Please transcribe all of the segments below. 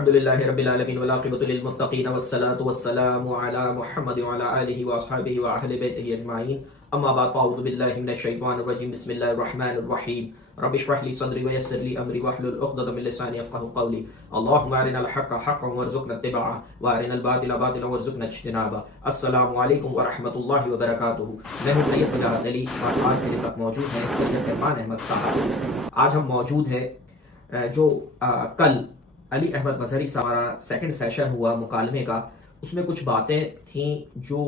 الحمدللہ رب العالمین والعاقبۃ للمتقین والصلاۃ والسلام علی محمد وعلی آلہ واصحابہ واہل بیتہ اجمعین، اما بعد فاعوذ باللہ من الشیطان الرجیم، بسم اللہ الرحمن الرحیم، رب اشرح لی صدری ویسر لی امری واحلل عقدۃ من لسانی یفقهوا قولی، اللهم ارنا الحق حقا وارزقنا اتباعه وارنا الباطل باطلا وارزقنا اجتنابه۔ السلام علیکم ورحمۃ اللہ وبرکاتہ۔ میں ہوں سید مجاہد علی اور آج میرے ساتھ موجود ہیں سید فرمان احمد صاحب۔ آج ہم موجود ہیں جو کل علی احمد مظہری صاحب ہمارا سیکنڈ سیشن ہوا مکالمے کا، اس میں کچھ باتیں تھیں جو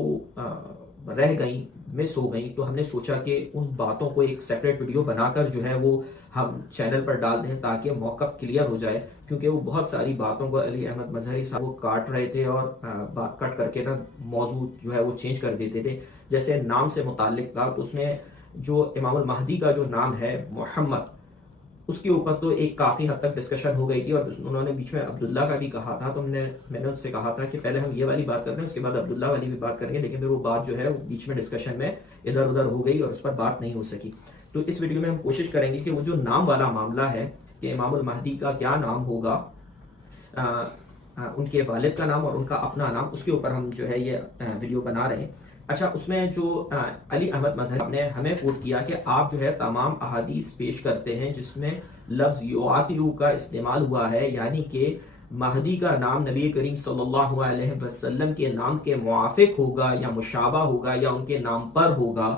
رہ گئیں، مس ہو گئیں، تو ہم نے سوچا کہ ان باتوں کو ایک سیپریٹ ویڈیو بنا کر جو ہے وہ ہم چینل پر ڈال دیں تاکہ موقف کلیئر ہو جائے، کیونکہ وہ بہت ساری باتوں کو علی احمد مظہری صاحب وہ کاٹ رہے تھے اور بات کٹ کر کے نا موضوع جو ہے وہ چینج کر دیتے تھے۔ جیسے نام سے متعلق تھا، تو اس میں جو امام المہدی کا جو نام ہے محمد، اس کے اوپر تو ایک کافی حد تک ڈسکشن ہو گئی تھی، اور انہوں نے بیچ میں عبداللہ کا بھی کہا تھا، تو میں نے ان سے کہا تھا کہ پہلے ہم یہ والی بات کرتے ہیں، اس کے بعد عبداللہ والی بھی بات کریں گے، لیکن پھر وہ بات جو ہے وہ بیچ میں ڈسکشن میں ادھر ادھر ہو گئی اور اس پر بات نہیں ہو سکی۔ تو اس ویڈیو میں ہم کوشش کریں گے کہ وہ جو نام والا معاملہ ہے کہ امام المہدی کا کیا نام ہوگا، ان کے والد کا نام اور ان کا اپنا نام، اس کے اوپر ہم جو ہے یہ ویڈیو بنا رہے ہیں۔ اچھا، اس میں جو علی احمد مظہری نے ہمیں کوٹ کیا کہ آپ جو ہے تمام احادیث پیش کرتے ہیں جس میں لفظ یعاتیو کا استعمال ہوا ہے، یعنی کہ مہدی کا نام نبی کریم صلی اللہ علیہ وسلم کے نام کے موافق ہوگا یا مشابہ ہوگا یا ان کے نام پر ہوگا،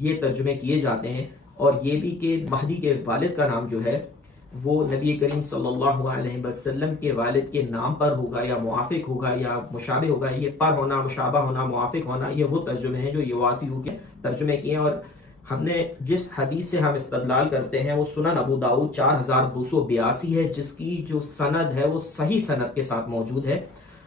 یہ ترجمے کیے جاتے ہیں۔ اور یہ بھی کہ مہدی کے والد کا نام جو ہے وہ نبی کریم صلی اللہ علیہ وسلم کے والد کے نام پر ہوگا یا موافق ہوگا یا مشابہ ہوگا۔ یہ پر ہونا، مشابہ ہونا، موافق ہونا، یہ وہ ترجمے ہیں جو یعاتیو کے ترجمے کیے ہیں۔ اور ہم نے جس حدیث سے ہم استدلال کرتے ہیں وہ سنن ابو داؤد 4282 ہے، جس کی جو سند ہے وہ صحیح سند کے ساتھ موجود ہے،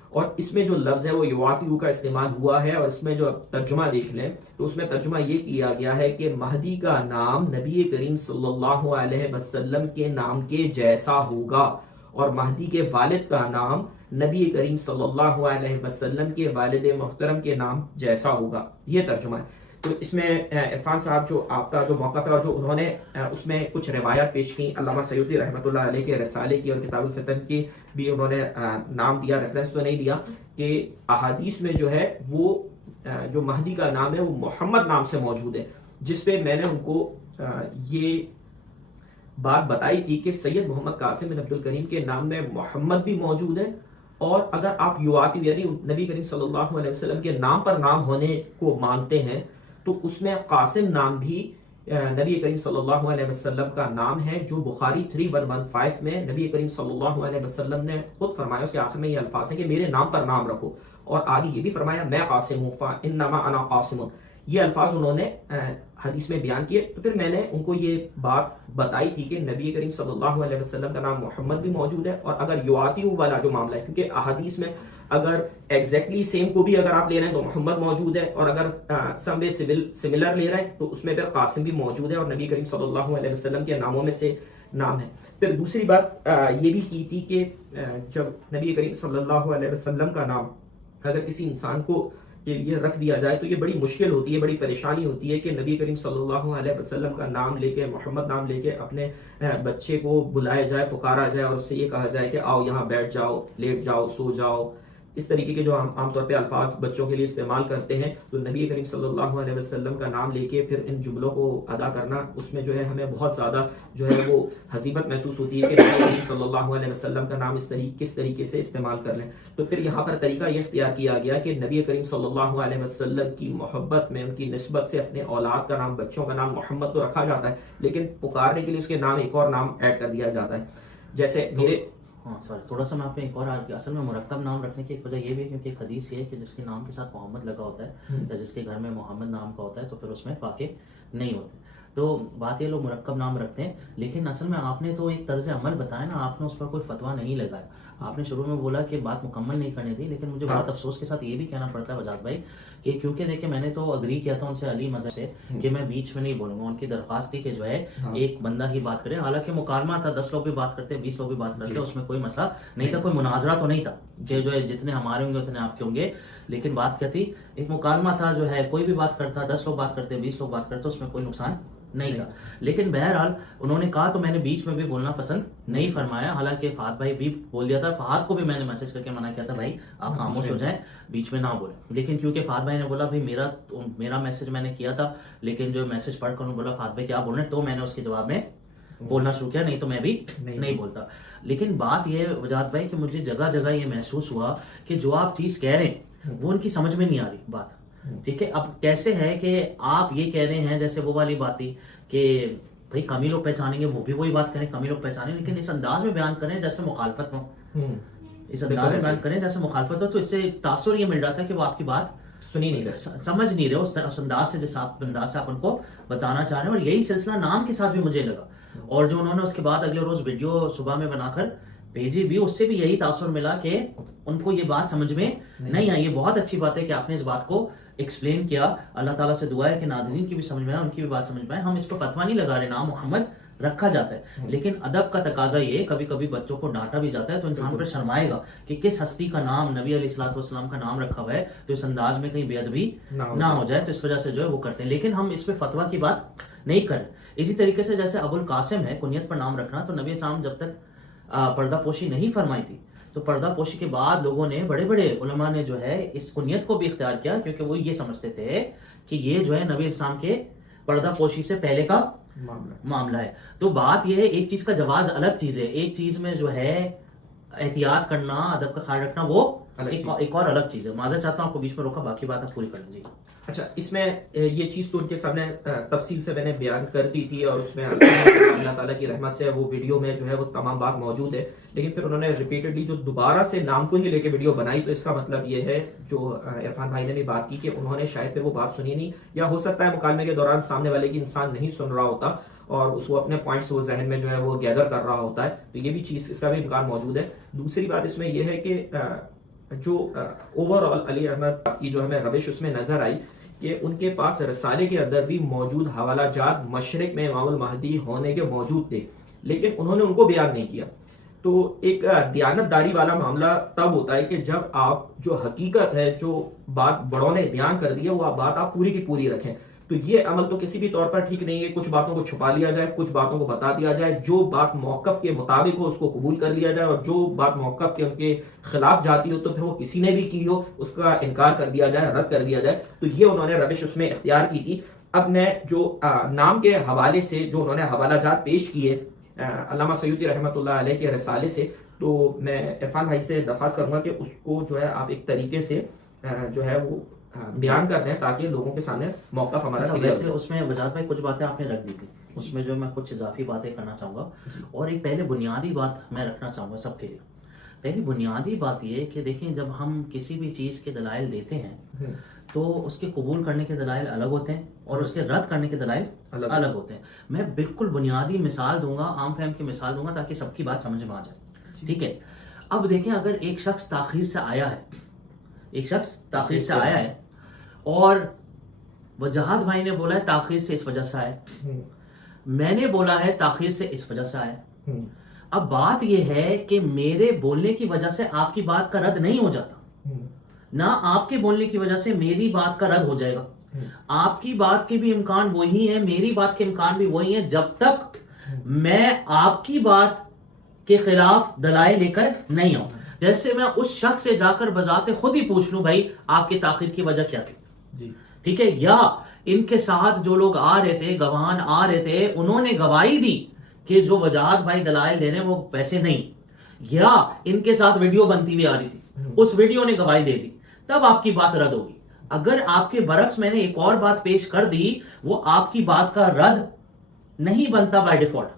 اور اس میں جو لفظ ہے وہ یعاتیو کا استعمال ہوا ہے۔ اور اس میں جو ترجمہ دیکھ لیں تو اس میں ترجمہ یہ کیا گیا ہے کہ مہدی کا نام نبی کریم صلی اللہ علیہ وسلم کے نام کے جیسا ہوگا، اور مہدی کے والد کا نام نبی کریم صلی اللہ علیہ وسلم کے والد محترم کے نام جیسا ہوگا، یہ ترجمہ ہے۔ تو اس میں عرفان صاحب جو آپ کا جو موقف ہے اور جو انہوں نے اس میں کچھ روایات پیش کی، علامہ سیوطی رحمۃ اللہ علیہ کے رسالے کی اور کتاب الفتن کی بھی انہوں نے نام دیا، ریفرنس تو نہیں دیا، کہ احادیث میں جو ہے وہ جو مہدی کا نام ہے وہ محمد نام سے موجود ہے، جس پہ میں نے ان کو یہ بات بتائی تھی کہ سید محمد قاسم بن عبد الکریم کے نام میں محمد بھی موجود ہے، اور اگر آپ یعاتیو یعنی نبی کریم صلی اللہ علیہ وسلم کے نام پر نام ہونے کو مانتے ہیں تو اس میں قاسم نام بھی نبی کریم صلی اللہ علیہ وسلم کا نام ہے، جو بخاری 3115 میں نبی کریم صلی اللہ علیہ وسلم نے خود فرمایا، اس کے آخر میں یہ الفاظ ہیں کہ میرے نام پر نام رکھو، اور آگے یہ بھی فرمایا میں قاسم ہوں، فانما انا قاسم، یہ الفاظ انہوں نے حدیث میں بیان کیے۔ تو پھر میں نے ان کو یہ بات بتائی تھی کہ نبی کریم صلی اللہ علیہ وسلم کا نام محمد بھی موجود ہے، اور اگر یعاتیو والا جو معاملہ ہے، کیونکہ احادیث میں اگر ایگزیکٹلی سیم کو بھی اگر آپ لے رہے ہیں تو محمد موجود ہے، اور اگر سم وے سملر لے رہے ہیں تو اس میں پھر قاسم بھی موجود ہے، اور نبی کریم صلی اللہ علیہ وسلم کے ناموں میں سے نام ہے۔ پھر دوسری بات یہ بھی کی تھی کہ جب نبی کریم صلی اللہ علیہ وسلم کا نام اگر کسی انسان کو کے لیے رکھ دیا جائے تو یہ بڑی مشکل ہوتی ہے، بڑی پریشانی ہوتی ہے کہ نبی کریم صلی اللہ علیہ وسلم کا نام لے کے، محمد نام لے کے اپنے بچے کو بلایا جائے، پکارا جائے، اور اس سے یہ کہا جائے کہ آؤ یہاں بیٹھ جاؤ، لیٹ جاؤ، سو جاؤ، اس طریقے کے جو ہم عام طور پہ الفاظ بچوں کے لیے استعمال کرتے ہیں۔ تو نبی کریم صلی اللہ علیہ وسلم کا نام لے کے پھر ان جملوں کو ادا کرنا، اس میں جو ہے ہمیں بہت زیادہ جو ہے وہ حزیبت محسوس ہوتی ہے کہ نبی کریم صلی اللہ علیہ وسلم کا نام کس طریقے سے استعمال کر لیں۔ تو پھر یہاں پر طریقہ یہ اختیار کیا گیا کہ نبی کریم صلی اللہ علیہ وسلم کی محبت میں، ان کی نسبت سے اپنے اولاد کا نام، بچوں کا نام محمد تو رکھا جاتا ہے، لیکن پکارنے کے لیے اس کے نام ایک اور نام ایڈ کر دیا جاتا ہے۔ جیسے میرے تھوڑا سا میں آپ نے ایک اور اصل میں مرکب نام رکھنے کی ایک وجہ یہ بھی ہے کیونکہ ایک حدیث یہ ہے کہ جس کے نام کے ساتھ محمد لگا ہوتا ہے یا جس کے گھر میں محمد نام کا ہوتا ہے تو پھر اس میں واقع نہیں ہوتے۔ تو بات یہ لوگ مرکب نام رکھتے ہیں، لیکن اصل میں آپ نے تو ایک طرز عمل بتایا نا، آپ نے اس پر کوئی فتویٰ نہیں لگایا۔ آپ نے شروع میں بولا کہ بات مکمل نہیں کرنے دی، لیکن مجھے بہت افسوس کے ساتھ یہ بھی کہنا پڑتا ہے وجاد بھائی کہ کیونکہ دیکھیں میں نے تو اگری کیا تھا ان سے علی مظہر سے کہ میں بیچ میں نہیں بولوں گا، ان کی درخواست تھی کہ جو ہے ایک بندہ ہی بات کرے، حالانکہ مکالمہ تھا، 10 لوگ بھی بات کرتے، 20 لوگ بھی بات کرتے، اس میں کوئی مسئلہ نہیں تھا، کوئی مناظرہ تو نہیں تھا کہ جو ہے جتنے ہمارے ہوں گے اتنے آپ کے ہوں گے، لیکن بات کیا تھی، ایک مکالمہ تھا، جو ہے کوئی بھی بات کرتا، 10 لوگ بات کرتے، 20 لوگ بات کرتے، اس میں کوئی نقصان نہیں تھا. لیکن بہرحال انہوں نے کہا تو میں نے بیچ میں بھی بولنا پسند نہیں فرمایا. حالانکہ فہد بھائی بھی بول دیا تھا, فہد کو بھی میں نے میسج کر کے منع کیا تھا بھائی آپ خاموش ہو جائیں, بیچ میں نہ بولیں. لیکن کیونکہ فہد بھائی نے بولا بھائی میرا میسج میں نے کیا تھا, لیکن جو میسج پڑھ کر انہوں نے بولا فہد بھائی کیا بول رہے ہیں, تو میں نے اس کے جواب میں بولنا شروع کیا, نہیں تو میں بھی نہیں بولتا. لیکن بات یہ وجاہت بھائی کہ مجھے جگہ جگہ یہ محسوس ہوا کہ جو آپ چیز کہہ رہے ہیں وہ ان کی سمجھ میں نہیں آ رہی بات. ٹھیک ہے, اب کیسے ہے کہ آپ یہ کہہ رہے ہیں جیسے وہ والی بات تھی کہ بھائی کمی لوگ پہچانیں گے, وہ بھی وہی بات کریں کمی لوگ پہچانیں, لیکن اس انداز میں بیان کریں جیسے مخالفت ہو, اس انداز میں بیان کریں جیسے مخالفت ہو, تو اس سے تاثر یہ مل رہا تھا کہ وہ آپ کی بات سنی نہیں رہے, سمجھ نہیں رہے اس انداز سے جس انداز سے آپ ان کو بتانا چاہ رہے ہیں. اور یہی سلسلہ نام کے ساتھ بھی مجھے لگا, اور جو انہوں نے اس کے بعد اگلے روز ویڈیو صبح میں بنا کر بھیجی بھی, اس سے بھی یہی تاثر ملا کہ ان کو یہ بات سمجھ میں نہیں آئی. یہ بہت اچھی بات ہے کہ آپ نے اس بات کو ایکسپلین کیا. اللہ تعالیٰ سے دعا ہے کہ ناظرین کی بھی سمجھ میں آئے, ان کی بھی بات سمجھ میں آئے. ہم اس کو فتویٰ نہیں لگا رہے, نام محمد رکھا جاتا ہے, لیکن ادب کا تقاضا یہ, کبھی کبھی بچوں کو ڈانٹا بھی جاتا ہے تو انسان پر شرمائے گا کہ کس ہستی کا نام, نبی علیہ الصلوۃ والسلام کا نام رکھا ہوا ہے, تو اس انداز میں کہیں بے ادبی نہ ہو جائے, تو اس وجہ سے جو ہے وہ کرتے ہیں. لیکن ہم اس پہ فتویٰ کی بات نہیں کر رہے. اسی طریقے سے جیسے ابو القاسم ہے کنیت پر نام رکھنا, تو نبی اسلام جب تک پردہ پوشی نہیں فرمائی تھی, تو پردہ پوشی کے بعد لوگوں نے, بڑے بڑے علماء نے جو ہے اس کنیت کو بھی اختیار کیا, کیونکہ وہ یہ سمجھتے تھے کہ یہ جو ہے نبی اسلام کے پردہ پوشی سے پہلے کا معاملہ ہے. تو بات یہ ہے, ایک چیز کا جواز الگ چیز ہے, ایک چیز میں جو ہے احتیاط کرنا, ادب کا خیال رکھنا, وہ ایک اور الگ چیز ہے. معذرت چاہتا ہوں آپ کو بیچ میں روکا, باقی بات آپ پوری کر لیجیے. اچھا, اس میں یہ چیز تو ان کے سامنے تفصیل سے میں نے بیان کر دی تھی, اور اس میں اللہ تعالیٰ کی رحمت سے وہ ویڈیو میں جو ہے وہ تمام بات موجود ہے. لیکن پھر انہوں نے ریپیٹڈلی جو دوبارہ سے نام کو ہی لے کے ویڈیو بنائی, تو اس کا مطلب یہ ہے جو عرفان بھائی نے بھی بات کی کہ انہوں نے شاید پھر وہ بات سنی نہیں, یا ہو سکتا ہے مکالمے کے دوران سامنے والے کی انسان نہیں سن رہا ہوتا اور اس کو اپنے پوائنٹس وہ ذہن میں جو ہے وہ گیدر کر رہا ہوتا ہے. تو یہ بھی چیز, اس کا بھی امکان موجود ہے. دوسری بات اس میں یہ ہے کہ جو اوور آل علی احمد کی جو ہمیں روش اس میں نظر آئی کہ ان کے پاس رسالے کے اندر بھی موجود حوالہ جات مشرق میں امام المہدی ہونے کے موجود تھے, لیکن انہوں نے ان کو بیان نہیں کیا. تو ایک دیانت داری والا معاملہ تب ہوتا ہے کہ جب آپ جو حقیقت ہے, جو بات بڑوں نے بیان کر دی ہے, وہ بات آپ پوری کی پوری رکھیں. تو یہ عمل تو کسی بھی طور پر ٹھیک نہیں ہے. کچھ باتوں کو چھپا لیا جائے, کچھ باتوں کو بتا دیا جائے, جو بات موقف کے مطابق ہو اس کو قبول کر لیا جائے, اور جو بات موقف کے ان کے خلاف جاتی ہو تو پھر وہ کسی نے بھی کی ہو اس کا انکار کر دیا جائے, رد کر دیا جائے. تو یہ انہوں نے روش اس میں اختیار کی تھی. اب میں جو نام کے حوالے سے جو انہوں نے حوالہ جات پیش کیے علامہ سیوطی رحمۃ اللہ علیہ کے رسالے سے, تو میں عرفان بھائی سے درخواست کروں گا کہ اس کو جو ہے آپ ایک طریقے سے جو ہے وہ بیان کر دیں تاکہ لوگوں کے سامنے موقف ہمارا کلیئر ہو. اس میں وجاہت بھائی کچھ باتیں آپ نے رکھ دی تھی, اس میں جو میں کچھ اضافی باتیں کرنا چاہوں گا, اور ایک پہلے بنیادی بات میں رکھنا چاہوں گا سب کے لیے. پہلی بنیادی بات یہ کہ دیکھیں, جب ہم کسی بھی چیز کے دلائل دیتے ہیں تو اس کے قبول کرنے کے دلائل الگ ہوتے ہیں اور اس کے رد کرنے کے دلائل الگ ہوتے ہیں. میں بالکل بنیادی مثال دوں گا, عام فہم کی مثال دوں گا تاکہ سب کی بات سمجھ میں آ جائے. ٹھیک ہے, اب دیکھیں اگر ایک شخص تاخیر سے آیا ہے, ایک شخص تاخیر سے آیا ہے, اور وجاہت بھائی نے بولا ہے تاخیر سے اس وجہ سے آئے, میں نے بولا ہے تاخیر سے اس وجہ سے آئے. اب بات یہ ہے کہ میرے بولنے کی وجہ سے آپ کی بات کا رد نہیں ہو جاتا, نہ آپ کے بولنے کی وجہ سے میری بات کا رد ہو جائے گا. آپ کی بات کے بھی امکان وہی ہیں, میری بات کے امکان بھی وہی ہیں, جب تک میں آپ کی بات کے خلاف دلائل لے کر نہیں آؤں. جیسے میں اس شخص سے جا کر بذات خود ہی پوچھ لوں بھائی آپ کی تاخیر کی وجہ کیا تھی, ٹھیک ہے, یا ان کے ساتھ جو لوگ آ رہے تھے, گواہان آ رہے تھے, انہوں نے گواہی دی کہ جو وجاہت بھائی دلائل دے رہے ہیں وہ پیسے نہیں, یا ان کے ساتھ ویڈیو بنتی ہوئی آ رہی تھی, اس ویڈیو نے گواہی دے دی, تب آپ کی بات رد ہوگی. اگر آپ کے برعکس میں نے ایک اور بات پیش کر دی, وہ آپ کی بات کا رد نہیں بنتا بائی ڈیفالٹ.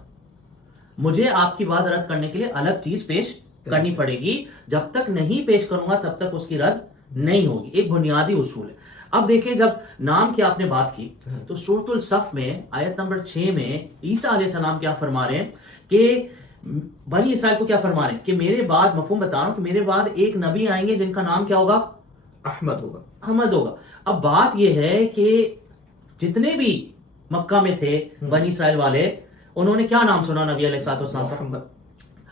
مجھے آپ کی بات رد کرنے کے لیے الگ چیز پیش کرنی پڑے گی. جب تک نہیں پیش کروں گا تب تک اس کی رد نہیں ہوگی. ایک بنیادی اصول ہے. اب دیکھیں, جب نام کی آپ نے بات کی تو سورۃ الصف میں آیت نمبر 6 میں عیسیٰ علیہ السلام کیا فرما رہے ہیں کہ بنی اسرائیل کو کیا فرما رہے ہیں کہ میرے بعد, مفہوم بتا رہا ہوں, کہ میرے بعد ایک نبی آئیں گے جن کا نام کیا ہوگا, احمد ہوگا, احمد ہوگا. اب بات یہ ہے کہ جتنے بھی مکہ میں تھے بنی اسرائیل والے, انہوں نے کیا نام سنا نبی علیہ السلام کا؟ محمد.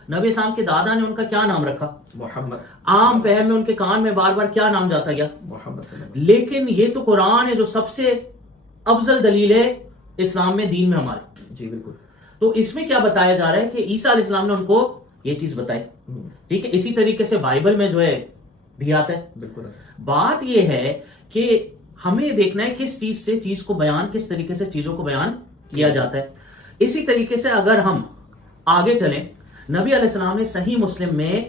نبی اسلام کے دادا نے ان کا کیا نام رکھا؟ محمد. عام فہم میں ان کے کان میں بار بار کیا نام جاتا گیا؟ محمد. لیکن یہ تو قرآن ہے جو سب سے افضل دلیل ہے اسلام میں دین میں ہمارے. جی بالکل. تو اس میں کیا بتایا جا رہا ہے کہ عیسیٰ علیہ السلام نے ان کو یہ چیز بتائی. ٹھیک ہے, اسی طریقے سے بائبل میں جو ہے بھی آتا ہے. بالکل. بات یہ ہے کہ ہمیں دیکھنا ہے کس چیز سے چیز کو بیان, کس طریقے سے چیزوں کو بیان کیا جاتا ہے. اسی طریقے سے اگر ہم آگے چلیں, نبی علیہ السلام نے صحیح مسلم میں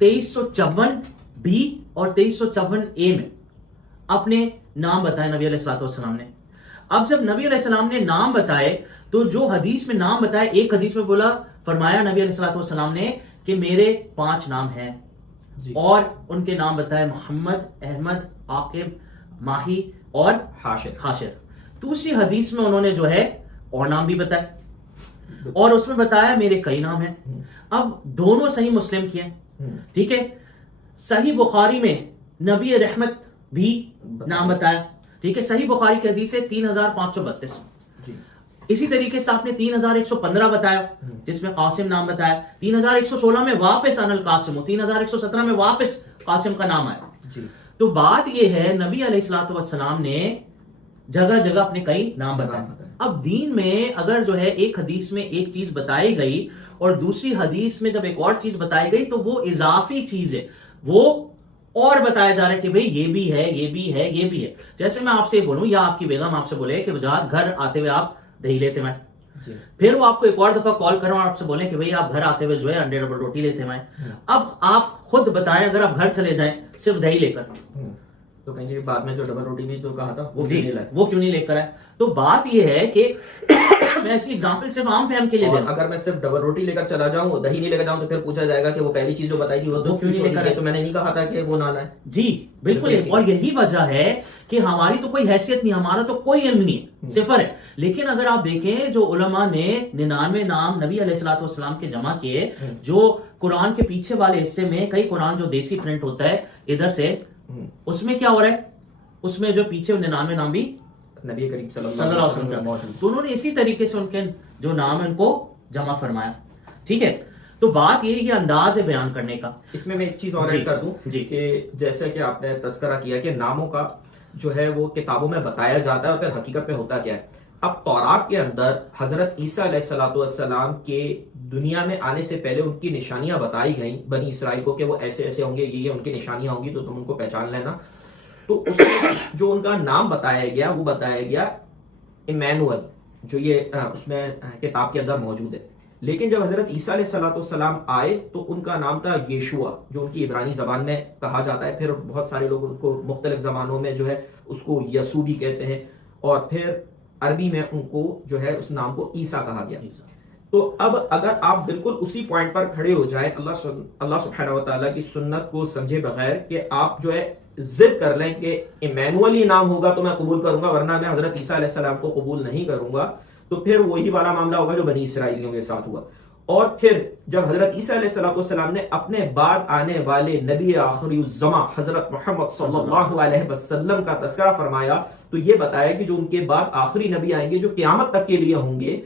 2354 اور 2354 میں اپنے نام بتائے نبی علیہ السلام نے. اب جب نبی علیہ السلام نے نام بتائے تو جو حدیث میں نام بتائے, ایک حدیث میں فرمایا نبی علیہ السلام نے کہ میرے 5 نام ہیں اور ان کے نام بتائے محمد, احمد, عاقب, ماہی اور حاشر. دوسری حدیث میں انہوں نے جو ہے اور نام بھی بتائے اور اس میں بتایا میرے کئی نام ہیں. اب دونوں صحیح مسلم کی ہیں. ٹھیک ہے, صحیح بخاری میں نبی رحمت بھی نام بتایا. ٹھیک ہے, صحیح بخاری کی حدیث ہے 3532. اسی طریقے سے آپ نے 3115 بتایا جس میں قاسم نام بتایا. 3116 میں واپس ان القاسم, 3117 میں واپس قاسم کا نام آیا. تو بات یہ ہے نبی علیہ السلام نے جگہ جگہ اپنے کئی نام بتائے. اب دین میں اگر جو ہے ایک حدیث میں ایک چیز بتائی گئی اور دوسری حدیث میں جب ایک اور چیز بتائی گئی تو وہ اضافی چیز ہے, وہ اور بتایا جا رہا ہے کہ بھئی یہ بھی ہے, یہ بھی ہے, یہ بھی ہے. جیسے میں آپ سے بولوں یا آپ کی بیگم آپ سے بولے کہ بجات گھر آتے ہوئے آپ دہی لیتے میں, پھر وہ آپ کو ایک اور دفعہ کال کروں اور آپ سے بولیں کہ بھئی آپ گھر آتے ہوئے جو ہے انڈے ڈبل روٹی لیتے میں. اب آپ خود بتائیں اگر آپ گھر چلے جائیں صرف دہی لے کر تو کہیں گے بعد میں جو ڈبل روٹی میں جو کہا تھا وہ کیوں نہیں لے کر آئے. تو بات یہ ہے کہ میں ایسی ایگزامپل صرف عام فہم کے لیے دے رہا ہوں. اگر میں صرف ڈبل روٹی لے کر چلا جاؤں, دہی نہیں لے کر جاؤں, تو پھر پوچھا جائے گا کہ وہ پہلی چیز جو بتائی تھی وہ کیوں نہیں لے کر آئے, تو میں نے نہیں کہا تھا کہ وہ نہ لائے. جی بالکل. اور یہی وجہ ہے کہ ہماری تو کوئی حیثیت نہیں, ہمارا تو کوئی علم نہیں, صفر ہے. لیکن اگر آپ دیکھیں جو علماء نے 99 نام نبی علیہ السلام کے جمع کیے, جو قرآن کے پیچھے والے حصے میں کئی قرآن جو دیسی پرنٹ ہوتا ہے ادھر سے, اس میں کیا ہو رہا ہے, اس میں جو پیچھے 99 نام بھی نبی کریم صلی اللہ علیہ وسلم کا موجود, تو انہوں نے اسی طریقے سے ان کے جو نام ہیں ان کو جمع فرمایا. ٹھیک ہے, تو بات یہ انداز ہے بیان کرنے کا. اس میں ایک چیز اور ایڈ کر دوں کہ جیسے کہ آپ نے تذکرہ کیا کہ ناموں کا جو ہے وہ کتابوں میں بتایا جاتا ہے اور پھر حقیقت میں ہوتا کیا ہے. اب تورات کے اندر حضرت عیسیٰ علیہ السلام کے دنیا میں آنے سے پہلے ان کی نشانیاں بتائی گئیں بنی اسرائیل کو کہ وہ ایسے ایسے ہوں گے, یہ ان کی نشانیاں ہوں گی تو تم ان کو پہچان لینا. تو اس میں جو ان کا نام بتایا گیا وہ بتایا گیا ایمینوئل, جو یہ اس میں کتاب کے اندر موجود ہے. لیکن جب حضرت عیسیٰ علیہ السلام آئے تو ان کا نام تھا یشوع, جو ان کی عبرانی زبان میں کہا جاتا ہے. پھر بہت سارے لوگ ان کو مختلف زبانوں میں جو ہے اس کو یسوع بھی کہتے ہیں, اور پھر عربی میں ان کو جو ہے اس نام کو عیسیٰ کہا گیا. تو اب اگر آپ بالکل اسی پوائنٹ پر کھڑے ہو جائیں, اللہ سبحانہ و تعالیٰ کی سنت کو سمجھے بغیر کہ آپ جو ہے ضد کر لیں کہ ایمینوئل ہی نام ہوگا تو میں قبول کروں گا ورنہ میں حضرت عیسیٰ علیہ السلام کو قبول نہیں کروں گا, تو پھر وہی والا معاملہ ہوگا جو بنی اسرائیلیوں کے ساتھ ہوا. اور پھر جب حضرت عیسیٰ علیہ السلام نے اپنے بعد آنے والے نبی آخری الزماں حضرت محمد صلی اللہ علیہ وسلم کا تذکرہ فرمایا, تو یہ بتایا کہ جو ان کے بعد آخری نبی آئیں گے جو قیامت تک کے لیے ہوں گے,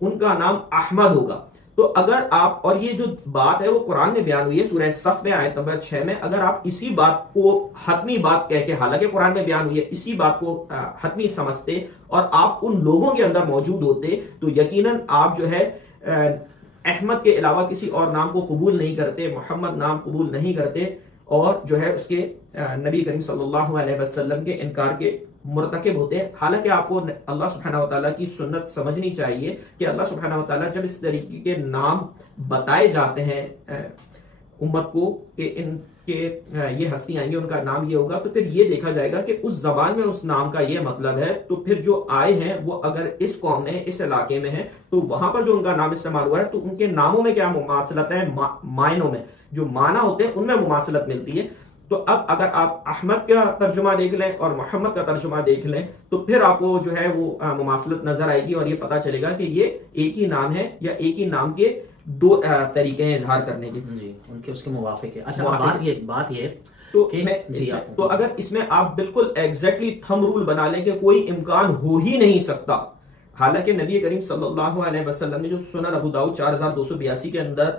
ان کا نام احمد ہوگا. تو اگر آپ, اور یہ جو بات ہے وہ قرآن میں بیان ہوئی ہے سورہ صف میں آیت نمبر 6 میں, اگر آپ اسی بات کو حتمی بات کہہ کے, حالانکہ قرآن میں بیان ہوئی ہے, اسی بات کو حتمی سمجھتے اور آپ ان لوگوں کے اندر موجود ہوتے تو یقیناً آپ جو ہے احمد کے علاوہ کسی اور نام کو قبول نہیں کرتے, محمد نام قبول نہیں کرتے, اور جو ہے اس کے نبی کریم صلی اللہ علیہ وسلم کے انکار کے مرتکب ہوتے ہیں. حالانکہ آپ کو اللہ سبحانہ و تعالیٰ کی سنت سمجھنی چاہیے کہ اللہ سبحانہ و تعالیٰ جب اس طریقے کے نام بتائے جاتے ہیں امت کو کہ ان کے یہ ہستی آئیں گے, ان کا نام یہ ہوگا, تو پھر یہ دیکھا جائے گا کہ اس زبان میں اس نام کا یہ مطلب ہے. تو پھر جو آئے ہیں وہ اگر اس قوم میں, اس علاقے میں ہیں, تو وہاں پر جو ان کا نام استعمال ہوا ہے تو ان کے ناموں میں کیا مماثلت ہے, معنوں میں جو معنی ہوتے ہیں ان میں مماثلت ملتی ہے. تو اب اگر آپ احمد کا ترجمہ دیکھ لیں اور محمد کا ترجمہ دیکھ لیں تو پھر آپ کو جو ہے وہ مماثلت نظر آئے گی اور یہ پتا چلے گا کہ یہ ایک ہی نام ہے یا ایک ہی نام کے دو طریقے ہیں اظہار کرنے کے. جی, ان کے اس کے موافق ہے. اچھا بات یہ تو اگر اس میں آپ بالکل ایگزیکٹلی تھم رول بنا لیں کہ کوئی امکان ہو ہی نہیں سکتا, حالانکہ نبی کریم صلی اللہ علیہ وسلم نے جو سنن ابو داؤد 4282 کے اندر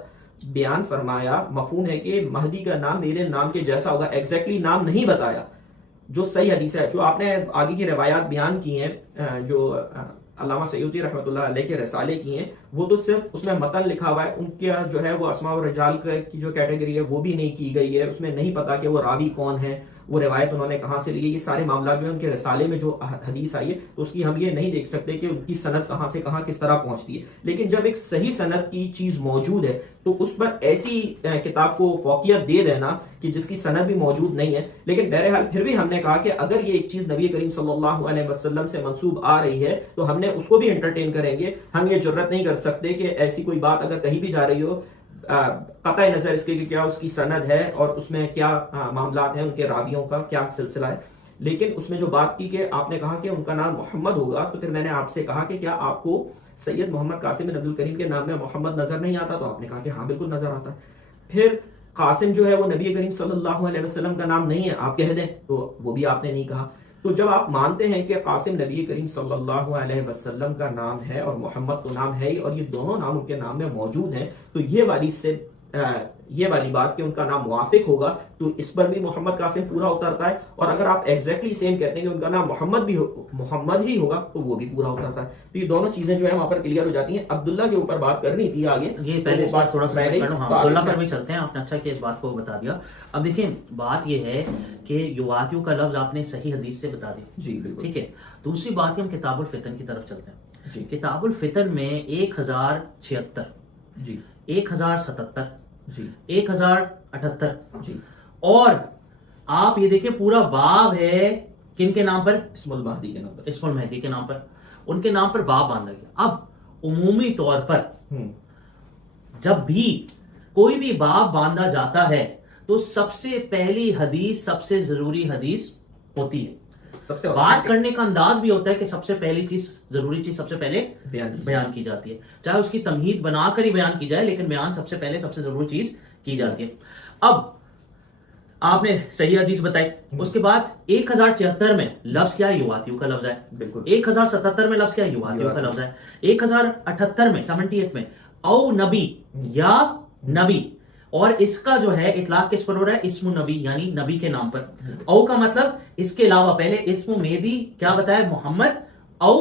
بیان فرمایا, مفہوم ہے کہ مہدی کا نام میرے نام کے جیسا ہوگا, ایگزیکٹلی نام نہیں بتایا. جو صحیح حدیث ہے, جو آپ نے آگے کی روایات بیان کی ہیں, جو علامہ سیوطی رحمۃ اللہ علیہ کے رسالے کی ہیں، وہ تو صرف اس میں متن لکھا ہوا ہے، ان کا جو ہے وہ اسماء و رجال کی جو کیٹیگری ہے وہ بھی نہیں کی گئی ہے، اس میں نہیں پتا کہ وہ راوی کون ہے، وہ روایت انہوں نے کہاں سے لی ہے، یہ سارے معاملات جو ہیں ان کے رسالے میں جو حدیث آئی ہے تو اس کی ہم یہ نہیں دیکھ سکتے کہ ان کی سند کہاں سے کہاں کس طرح پہنچتی ہے، لیکن جب ایک صحیح سند کی چیز موجود ہے تو اس پر ایسی کتاب کو فوقیت دے دینا کہ جس کی سند بھی موجود نہیں ہے، لیکن بہرحال پھر بھی ہم نے کہا کہ اگر یہ ایک چیز نبی کریم صلی اللہ علیہ وسلم سے منسوب آ رہی ہے تو ہم نے اس کو بھی انٹرٹین کریں گے، ہم یہ جرت نہیں کر سکتے کہ ایسی کوئی بات اگر کہیں بھی جا رہی ہو قطع نظر اس کے کہ کیا اس کی سند ہے اور اس میں کیا معاملات ہیں، ان کے راویوں کا کیا سلسلہ ہے، لیکن اس میں جو بات کی کہ آپ نے کہا کہ ان کا نام محمد ہوگا، تو پھر میں نے آپ سے کہا کہ کیا آپ کو سید محمد قاسم بن عبد الکریم کے نام میں محمد نظر نہیں آتا؟ تو آپ نے کہا کہ ہاں بالکل نظر آتا ہے۔ پھر قاسم جو ہے وہ نبی کریم صلی اللہ علیہ وسلم کا نام نہیں ہے، آپ کہہ دیں، تو وہ بھی آپ نے نہیں کہا۔ تو جب آپ مانتے ہیں کہ قاسم نبی کریم صلی اللہ علیہ وسلم کا نام ہے اور محمد تو نام ہے ہی، اور یہ دونوں نام ان کے نام میں موجود ہیں، تو یہ والی بات کہ ان کا نام موافق ہوگا تو اس پر بھی محمد قاسم پورا اترتا ہے، اور اگر آپ ایگزیکٹلی سیم کہتے ہیں کہ ان کا نام محمد ہی ہوگا تو وہ بھی پورا اترتا ہے۔ تو یہ دونوں چیزیں جو ہے وہاں پر کلیئر ہو جاتی ہیں۔ عبداللہ کے اوپر بات کرنی تھی آگے، یہ پہلے اس بات تھوڑا سا عبداللہ پر بھی چلتے ہیں، آپ نے اچھا کہ اس بات کو بتا دیا۔ اب دیکھیں بات یہ ہے کہ یواتیو کا لفظ آپ نے صحیح حدیث سے بتا دیا، جی بالکل ٹھیک ہے۔ دوسری بات ہے ہم کتاب الفتن کی طرف چلتے ہیں۔ جی کتاب الفتن میں 1076 جی 1077 جی 1078 جی اور آپ یہ دیکھیں پورا باب ہے کن کے نام پر؟ اسم المہدی کے نام پر، اسم المہدی کے نام پر، ان کے نام پر باب باندھا گیا۔ اب عمومی طور پر جب بھی کوئی بھی باب باندھا جاتا ہے تو سب سے پہلی حدیث سب سے ضروری حدیث ہوتی ہے، سب سے بات کرنے کا انداز بھی ہوتا ہے کہ سب سے پہلی چیز ضروری چیز سب سے پہلے بیان کی جاتی ہے، چاہے اس کی تمہید بنا کر ہی بیان کی جائے، لیکن بیان سب سے پہلے سب سے ضروری چیز کی جاتی ہے۔ اب آپ نے صحیح حدیث بتائی، اس کے بعد 1076 میں لفظ کیا ہے؟ یواتیو کا لفظ ہے، بالکل۔ 1077 میں لفظ کیا ہے؟ یواتیو کا لفظ ہے۔ 1078 میں 78 میں او نبی یا نبی، اور اس کا جو ہے اطلاق کس پر ہو رہا ہے؟ اسم نبی، یعنی نبی کے نام پر۔ او کا مطلب اس کے علاوہ، پہلے اسم میدی کیا بتایا؟ محمد، او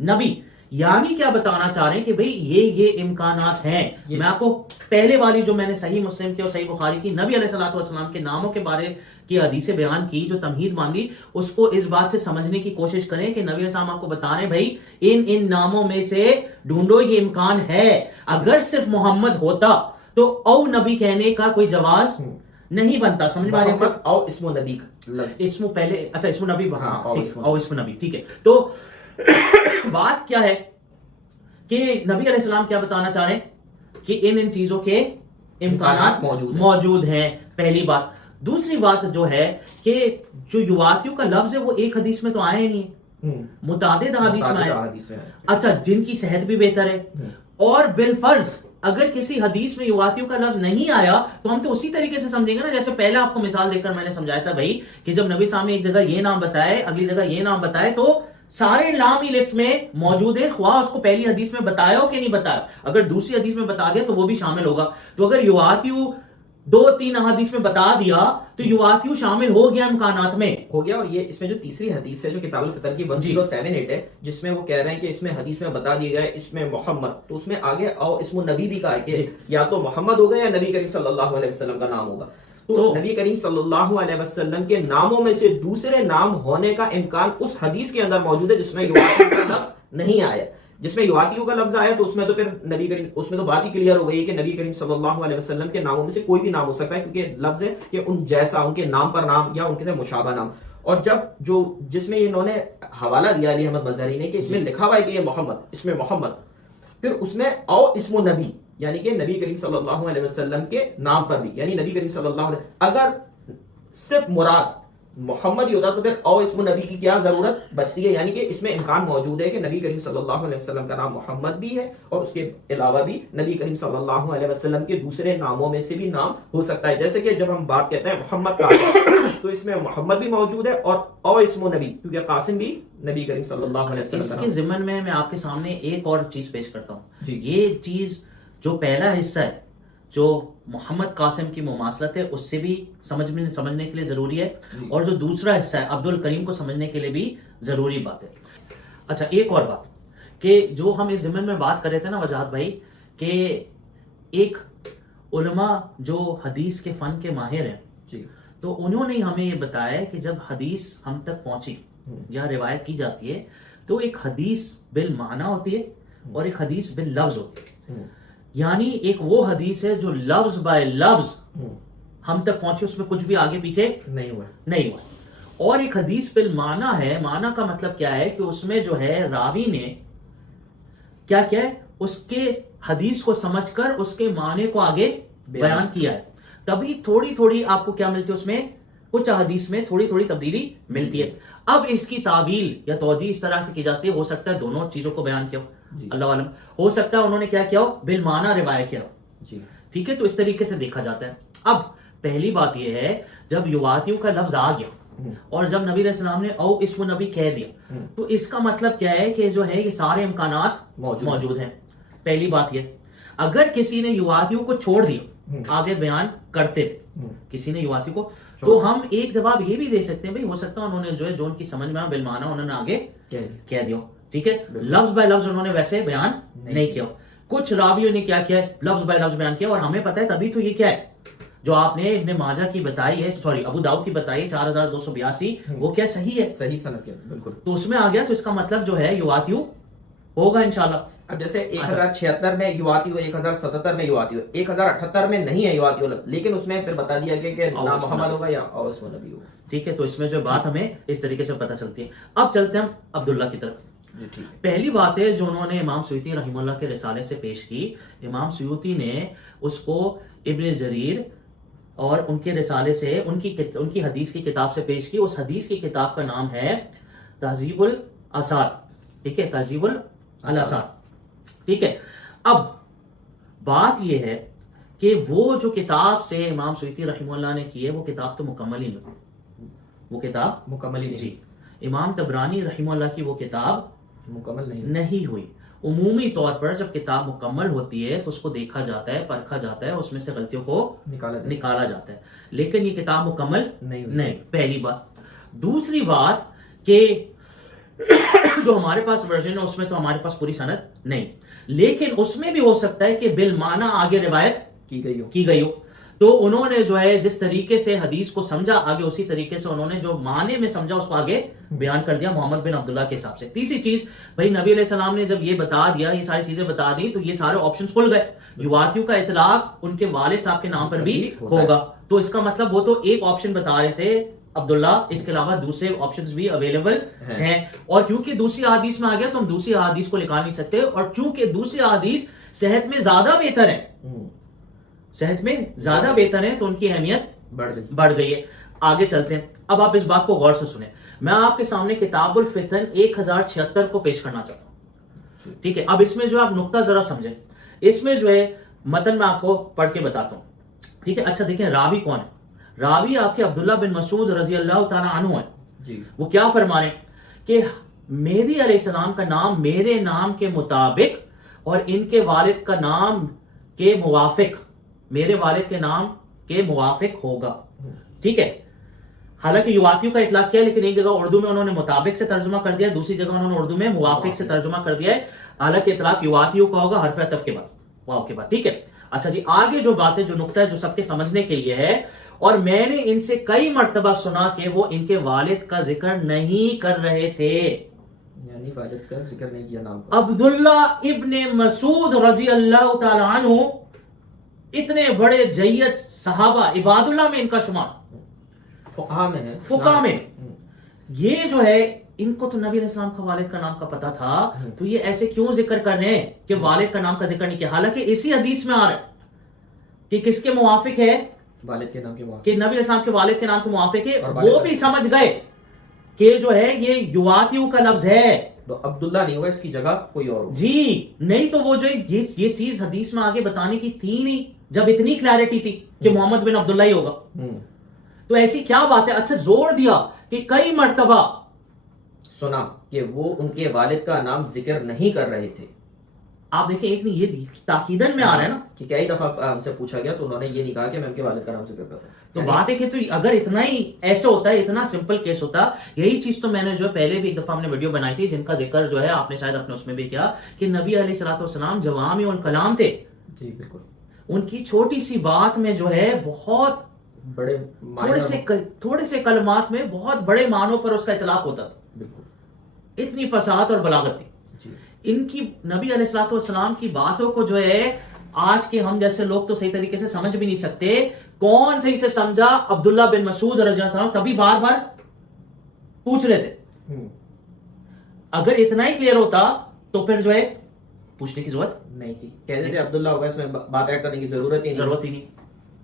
نبی، یعنی کیا بتانا چاہ رہے ہیں کہ بھئی یہ امکانات ہیں۔ میں آپ کو پہلے والی جو میں نے صحیح مسلم کی اور صحیح بخاری کی نبی علیہ الصلوۃ والسلام کے ناموں کے بارے کی حدیثیں بیان کی، جو تمہید باندھی، اس کو اس بات سے سمجھنے کی کوشش کریں کہ نبی علیہ السلام آپ کو بتا رہے ہیں بھئی ان ناموں میں سے ڈھونڈو، یہ امکان ہے۔ اگر صرف محمد ہوتا تو او نبی کہنے کا کوئی جواز نہیں بنتا، سمجھ پا رہے ہیں؟ او اسم نبی اسم پہلے، اچھا اسم نبی، او اسم نبی، ٹھیک ہے۔ تو بات کیا ہے کہ نبی علیہ السلام کیا بتانا چاہ رہے ہیں کہ ان چیزوں کے امکانات موجود ہیں، پہلی بات۔ دوسری بات جو ہے کہ جو یواتیو کا لفظ ہے وہ ایک حدیث میں تو آیا ہی نہیں، متعدد حدیث میں آیا، اچھا جن کی صحت بھی بہتر ہے، اور بالفرض اگر کسی حدیث میں یواتیو کا لفظ نہیں آیا تو ہم تو اسی طریقے سے سمجھیں گے نا، جیسے پہلے آپ کو مثال دے کر میں نے سمجھایا تھا بھائی کہ جب نبی صاحب نے ایک جگہ یہ نام بتائے، اگلی جگہ یہ نام بتائے، تو سارے نام ہی لسٹ میں موجود ہے، خواہ اس کو پہلی حدیث میں بتایا ہو کہ نہیں بتایا، اگر دوسری حدیث میں بتا دیا تو وہ بھی شامل ہوگا۔ تو اگر یواتیو 2-3 حدیث میں بتا دیا تو یواتیو شامل ہو گیا، امکانات میں ہو گیا۔ اور یہ اس میں جو تیسری حدیث ہے جو کتاب الفتن کی 1078 ہے، جس میں وہ کہہ رہے ہیں کہ اس میں حدیث میں بتا دیا گیا ہے اس میں محمد، تو اس میں آگے او اسم النبی بھی کہا ہے کہ یا تو محمد ہوگا یا نبی کریم صلی اللہ علیہ وسلم کا نام ہوگا۔ تو نبی کریم صلی اللہ علیہ وسلم کے ناموں میں سے دوسرے نام ہونے کا امکان اس حدیث کے اندر موجود ہے جس میں یواتیو کا لفظ نہیں آیا۔ جس میں یواتیو کا لفظ آیا تو اس میں تو پھر نبی کریم، اس میں تو بات ہی کلیئر ہو گئی کہ نبی کریم صلی اللہ علیہ وسلم کے ناموں میں سے کوئی بھی نام ہو سکتا ہے، کیونکہ لفظ ہے کہ ان جیسا، ان کے نام پر نام یا ان کے مشابہ نام۔ اور جب جس میں انہوں نے حوالہ دیا علی احمد مظہری نے کہ اس میں لکھا ہوا ہے کہ یہ محمد، اس میں محمد، پھر اس میں او اسم نبی، یعنی کہ نبی کریم صلی اللہ علیہ وسلم کے نام پر بھی، یعنی نبی کریم صلی اللہ علیہ وسلم، اگر صرف مراد محمد ہی ہوتا تو پھر او اسم نبی کی کیا ضرورت بچتی ہے؟ یعنی کہ اس میں امکان موجود ہے کہ نبی کریم صلی اللہ علیہ وسلم کا نام محمد بھی ہے اور اس کے علاوہ بھی نبی کریم صلی اللہ علیہ وسلم کے دوسرے ناموں میں سے بھی نام ہو سکتا ہے۔ جیسے کہ جب ہم بات کہتے ہیں محمد قاسم تو اس میں محمد بھی موجود ہے اور او اسم نبی، کیونکہ قاسم بھی نبی کریم صلی اللہ علیہ وسلم اس کے ضمن میں آپ کے سامنے ایک اور چیز پیش کرتا ہوں۔ یہ چیز جو پہلا حصہ ہے جو محمد قاسم کی مماثلت ہے اس سے بھی سمجھنے کے لیے ضروری ہے، اور جو دوسرا حصہ ہے عبد الکریم کو سمجھنے کے لیے بھی ضروری بات ہے۔ اچھا ایک اور بات کہ جو ہم اس ضمن میں بات کر رہے تھے نا وجاہت بھائی، کہ ایک علماء جو حدیث کے فن کے ماہر ہیں جی، تو انہوں نے ہمیں یہ بتایا کہ جب حدیث ہم تک پہنچی یا روایت کی جاتی ہے تو ایک حدیث بالمعنی ہوتی ہے اور ایک حدیث باللفظ ہوتی ہے. یعنی ایک وہ حدیث ہے جو لفظ بائی لفظ ہم تک پہنچے، اس میں کچھ بھی آگے پیچھے نہیں ہوا. اور ایک حدیث بالمعنی ہے. معنی کا مطلب کیا ہے کہ اس میں جو ہے راوی نے کیا کیا ہے، اس کے حدیث کو سمجھ کر اس کے معنی کو آگے بیان کیا ہے. تبھی تھوڑی تھوڑی آپ کو کیا ملتی ہے، اس میں کچھ حدیث میں تھوڑی تھوڑی تبدیلی ملتی ہے. اب اس کی تعویل یا توجیہ اس طرح سے کی جاتی ہے، ہو سکتا ہے دونوں چیزوں کو بیان کیا ہو، اللہ عالم، ہو سکتا ہے انہوں نے کیا کیا ہو، بالمعنی روایت کیا ہو. ٹھیک ہے، تو اس طریقے سے دیکھا جاتا ہے. اب پہلی بات یہ ہے، جب یواتیو کا لفظ آ گیا اور جب نبی علیہ السلام نے او اسم نبی کہہ دیا تو اس کا مطلب کیا ہے کہ جو ہے یہ سارے امکانات موجود ہیں. پہلی بات یہ، اگر کسی نے یواتیو کو چھوڑ دیا آگے بیان کرتے، کسی نے یواتیو کو، تو ہم ایک جواب یہ بھی دے سکتے ہیں بھئی ہو سکتا ہے انہوں نے جو ہے جو ان کی سمجھ میں بالمعنی انہوں نے آگے کہہ دیا. ٹھیک ہے، لفظ بائی لفظ انہوں نے ویسے بیان نہیں کیا. کچھ راویوں نے کیا کیا، لفظ بائی لفظ بیان کیا، اور ہمیں پتہ ہے تبھی تو یہ کیا ہے جو آپ نے ابن ماجہ کی بتائی ہے، سوری ابو داؤد کی بتائی ہے 4282، وہ کیا صحیح ہے، صحیح سند ہے بالکل. تو اس میں آ گیا، تو اس کا مطلب جو ہے یواتیو ہوگا انشاءاللہ. اب جیسے 1076 میں یواتیو، 1077 میں یواتیو، 1078 میں نہیں ہے یواتیو، لیکن اس میں پھر بتا دیا گیا کہ نام محمد ہوگا یا اوس نبی ہوگا. ٹھیک ہے، تو اس میں جو بات ہمیں اس طریقے سے پتہ چلتی ہے. اب چلتے ہیں ہم عبداللہ کی طرف. پہلی بات ہے جو انہوں نے امام سیوطی رحمہ اللہ کے رسالے سے پیش کی، امام سیوطی نے اس کو ابن جریر اور ان کے رسالے سے ان کی حدیث کی کتاب سے پیش کی. اس حدیث کی کتاب کا نام ہے تہذیب الاثار. ٹھیک ہے، تہذیب الاثار. ٹھیک ہے، اب بات یہ ہے کہ وہ جو کتاب سے امام سیوطی رحمہ اللہ نے کی ہے وہ کتاب تو مکمل ہی نہیں، وہ کتاب مکمل ہی جی. امام طبرانی رحمہ اللہ کی وہ کتاب مکمل نہیں ہوئی. عمومی طور پر جب کتاب مکمل ہوتی ہے تو اس کو دیکھا جاتا ہے، پرکھا جاتا ہے، اس میں سے غلطیوں کو نکالا جاتا ہے، لیکن یہ کتاب مکمل نہیں. پہلی بات. دوسری بات کہ جو ہمارے پاس ورژن ہے اس میں تو ہمارے پاس پوری سند نہیں، لیکن اس میں بھی ہو سکتا ہے کہ بالمعنی آگے روایت کی گئی ہو. تو انہوں نے جو ہے جس طریقے سے حدیث کو سمجھا آگے اسی طریقے سے انہوں نے جو معنی میں سمجھا اس کو آگے بیان کر دیا محمد بن عبداللہ کے حساب سے. تیسری چیز بھائی، نبی علیہ السلام نے جب یہ بتا دیا، یہ ساری چیزیں بتا دی، تو یہ سارے آپشنز کھل گئے. یواتیو کا اطلاق ان کے والد صاحب کے نام پر بھی ہوگا، تو اس کا مطلب وہ تو ایک آپشن بتا رہے تھے عبداللہ، اس کے علاوہ دوسرے آپشنز بھی اویلیبل ہیں. اور کیونکہ دوسری حدیث میں آ گیا تو ہم دوسری حدیث کو نکال نہیں سکتے، اور چونکہ دوسری حدیث صحت میں زیادہ بہتر ہے، صحت میں زیادہ بہتر ہے، تو ان کی اہمیت بڑھ گئی ہے. آگے چلتے ہیں. اب آپ اس بات کو غور سے سنیں. میں آپ کے سامنے کتاب الفتن 1076 کو پیش کرنا چاہتا ہوں. ٹھیک ہے، اب اس میں جو آپ نقطہ ذرا سمجھیں. اس میں جو ہے متن میں آپ کو پڑھ کے بتاتا ہوں. ٹھیک ہے، اچھا دیکھیں راوی کون ہے. راوی آپ کے عبداللہ بن مسعود رضی اللہ تعالی عنہ ہے. وہ کیا فرما رہے ہیں کہ مہدی علیہ السلام کا نام میرے نام کے مطابق اور ان کے والد کا نام کے موافق، میرے والد کے نام کے موافق ہوگا. ٹھیک ہے، حالانکہ یواتیو کا اطلاق کیا ہے، لیکن ایک جگہ اردو میں انہوں نے مطابق سے ترجمہ کر دیا، دوسری جگہ انہوں نے اردو میں موافق سے ترجمہ کر دیا ہے. حالانکہ اطلاق یواتیو کا ہوگا حرف عطف کے بعد، واو کے بعد. ٹھیک ہے، اچھا جی، آگے جو باتیں جو نقطہ ہے جو سب کے سمجھنے کے لیے ہے، اور میں نے ان سے کئی مرتبہ سنا کہ وہ ان کے والد کا ذکر نہیں کر رہے تھے، یعنی والد کا ذکر نہیں کیا نام. عبداللہ ابن مسعود رضی اللہ تعالی عنہ اتنے بڑے جید صحابہ، عباد اللہ میں ان کا شمار، فقہ میں یہ جو ہے، ان کو تو نبی علیہ السلام کا والد کا نام کا پتہ تھا، تو یہ ایسے کیوں ذکر کر رہے ہیں کہ والد کا نام کا ذکر نہیں کیا؟ حالانکہ اسی حدیث میں آ رہا ہے کہ کس کے موافق ہے، والد کے نام کے موافق، کہ نبی علیہ السلام کے والد کے نام کے موافق ہے. وہ بھی سمجھ گئے کہ جو ہے یہ یواتیو کا لفظ ہے، تو عبداللہ نہیں ہوگا، اس کی جگہ کوئی اور ہوگا. جی نہیں، تو وہ جو یہ چیز حدیث میں آگے بتانے کی تھی نہیں، جب اتنی کلیئرٹی تھی کہ محمد بن عبداللہ ہی ہوگا، تو ایسی کیا بات ہے. اچھا، زور دیا کہ کئی مرتبہ سنا کہ وہ ان کے والد کا نام ذکر نہیں کر رہے تھے. آپ دیکھیں ایک نہیں یہ تاکیدن میں آ رہا ہے نا کہ کئی دفعہ ہم سے پوچھا گیا تو انہوں نے یہ نہیں کہا کہ میں ان کے والد کا نام ذکر کر رہا ہوں. تو بات ہے کہ تو اگر اتنا ہی ایسے ہوتا ہے, اتنا سمپل کیس ہوتا, یہی چیز تو میں نے جو ہے پہلے بھی ایک دفعہ ہم نے ویڈیو بنائی تھی جن کا ذکر جو ہے آپ نے شاید اپنے اس میں بھی کیا کہ نبی علیہ الصلوۃ والسلام جوامع الکلام تھے. جی بالکل. ان کی چھوٹی سی بات میں جو ہے بہت بڑے تھوڑے سے کلمات میں بہت بڑے معنوں پر اس کا اطلاق ہوتا تھا. بالکل. اتنی فصاحت اور بلاغت تھی. ان کی نبی علیہ الصلوۃ والسلام کی باتوں کو جو ہے آج کے ہم جیسے لوگ تو صحیح طریقے سے سمجھ بھی نہیں سکتے. کون صحیح سے سمجھا؟ عبداللہ بن مسعود رضی اللہ عنہ تبھی بار بار پوچھ رہے تھے. اگر اتنا ہی کلیئر ہوتا تو پھر جو ہے پوچھنے کی ضرورت نہیں تھی. کہہ دیتے عبداللہ ہوگا, اس میں بات ایڈ کرنے کی ضرورت ہی نہیں.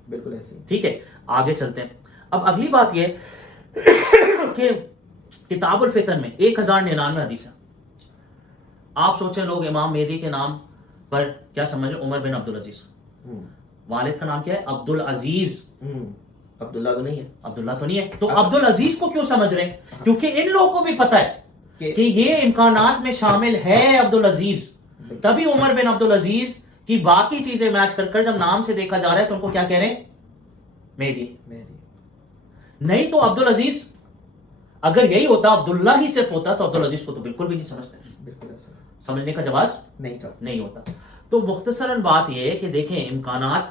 بالکل ایسے. ٹھیک ہے, آگے چلتے ہیں. اب اگلی بات یہ کہ کتاب الفتن میں 1099 حدیث ہے. آپ سوچیں لوگ امام مہدی کے نام پر کیا سمجھ رہے؟ عمر بن عبدالعزیز. والد کا نام کیا ہے؟ عبدالعزیز. عبداللہ تو نہیں ہے. عبداللہ تو نہیں ہے. تو عبدالعزیز کو کیوں سمجھ رہے ہیں؟ کیونکہ ان لوگوں کو بھی پتا ہے کہ یہ امکانات میں شامل ہے عبدالعزیز. تبھی عمر بن عبدالعزیز کی باقی چیزیں میچ کر کر جب نام سے دیکھا جا رہا ہے تو ان کو کیا کہہ رہے ہیں؟ مہدی. نہیں تو عبدالعزیز اگر یہی ہوتا, عبداللہ ہی صرف ہوتا, تو عبدالعزیز کو تو بالکل بھی نہیں سمجھتے. سمجھنے کا جواز نہیں ہوتا. تو مختصراً بات یہ ہے کہ دیکھیں امکانات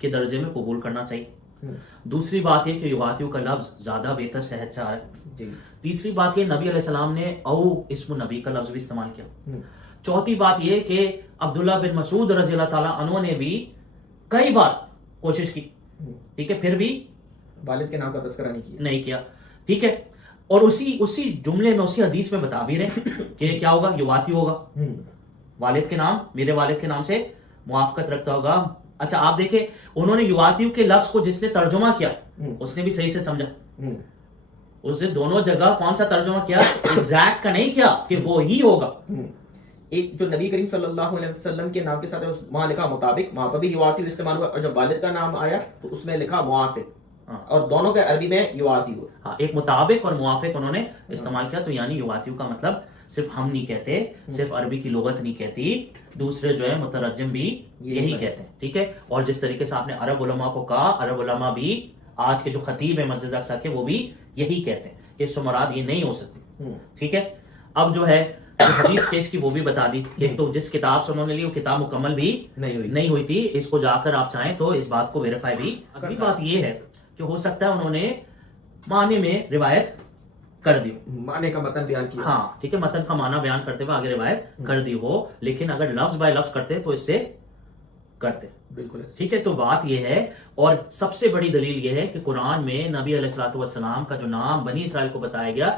کے درجے میں قبول کرنا چاہیے. دوسری بات یہ کہ یواتیو کا لفظ زیادہ بہتر صحت سے آ رہا ہے. تیسری بات یہ نبی علیہ السلام نے او اسم نبی کا لفظ بھی استعمال کیا. چوتھی بات یہ کہ عبداللہ بن مسعود رضی اللہ تعالیٰ عنہ نے بھی کئی بار کوشش کی, ٹھیک ہے, پھر بھی والد کے نام کا تذکرہ نہیں کیا. ٹھیک ہے, اور اسی جملے میں اسی حدیث میں بتا بھی رہے کہ کیا ہوگا؟ یواتی ہوگا, والد کے نام میرے والد کے نام سے موافقت رکھتا ہوگا. اچھا آپ دیکھیں انہوں نے یواتیو کے لفظ کو جس نے ترجمہ کیا اس نے بھی صحیح سے سمجھا. اس نے دونوں جگہ کون سا ترجمہ کیا؟ ایگزیکٹ کا نہیں کیا کہ وہ ہی ہوگا. ایک جو نبی کریم صلی اللہ علیہ وسلم کے نام کے ساتھ وہاں لکھا مطابق, وہاں پر بھی یواتیو استعمال ہوا, اور جب والد کا نام آیا تو اس میں لکھا موافق, اور دونوں کے عربی میں یواتیو. ہاں, ایک مطابق اور موافق انہوں نے استعمال کیا. تو یعنی یواتیو کا مطلب صرف ہم نہیں کہتے, صرف عربی کی لغت نہیں کہتی, دوسرے جو ہے مترجم بھی یہی کہتے ہیں. ٹھیک ہے, اور جس طریقے سے آپ نے عرب علماء کو کہا, عرب علماء بھی آج کے جو خطیب ہیں مسجد اقصی کے وہ بھی یہی کہتے ہیں کہ اس سے مراد یہ نہیں ہو سکتی. ٹھیک ہے, اب جو ہے حدیث کیس کی وہ بھی بتا دی کہ تو جس کتاب سے انہوں نے لی وہ کتاب مکمل بھی نہیں ہوئی تھی. اس کو جا کر آپ چاہیں تو اس بات کو ویریفائی بھی. اگلی بات یہ ہے کہ ہو سکتا ہے انہوں نے معنی میں روایت کر دی, معنی کا متن بیان کیا. ہاں ٹھیک ہے, متن کا معنی بیان کرتے ہوئے آگے روایت کر دی ہو, لیکن اگر لفظ بائی لفظ کرتے تو اس سے کرتے. بالکل ٹھیک ہے. تو بات یہ ہے, اور سب سے بڑی دلیل یہ ہے کہ قرآن میں نبی علیہ الصلوۃ والسلام کا جو نام بنی اسرائیل کو بتایا گیا,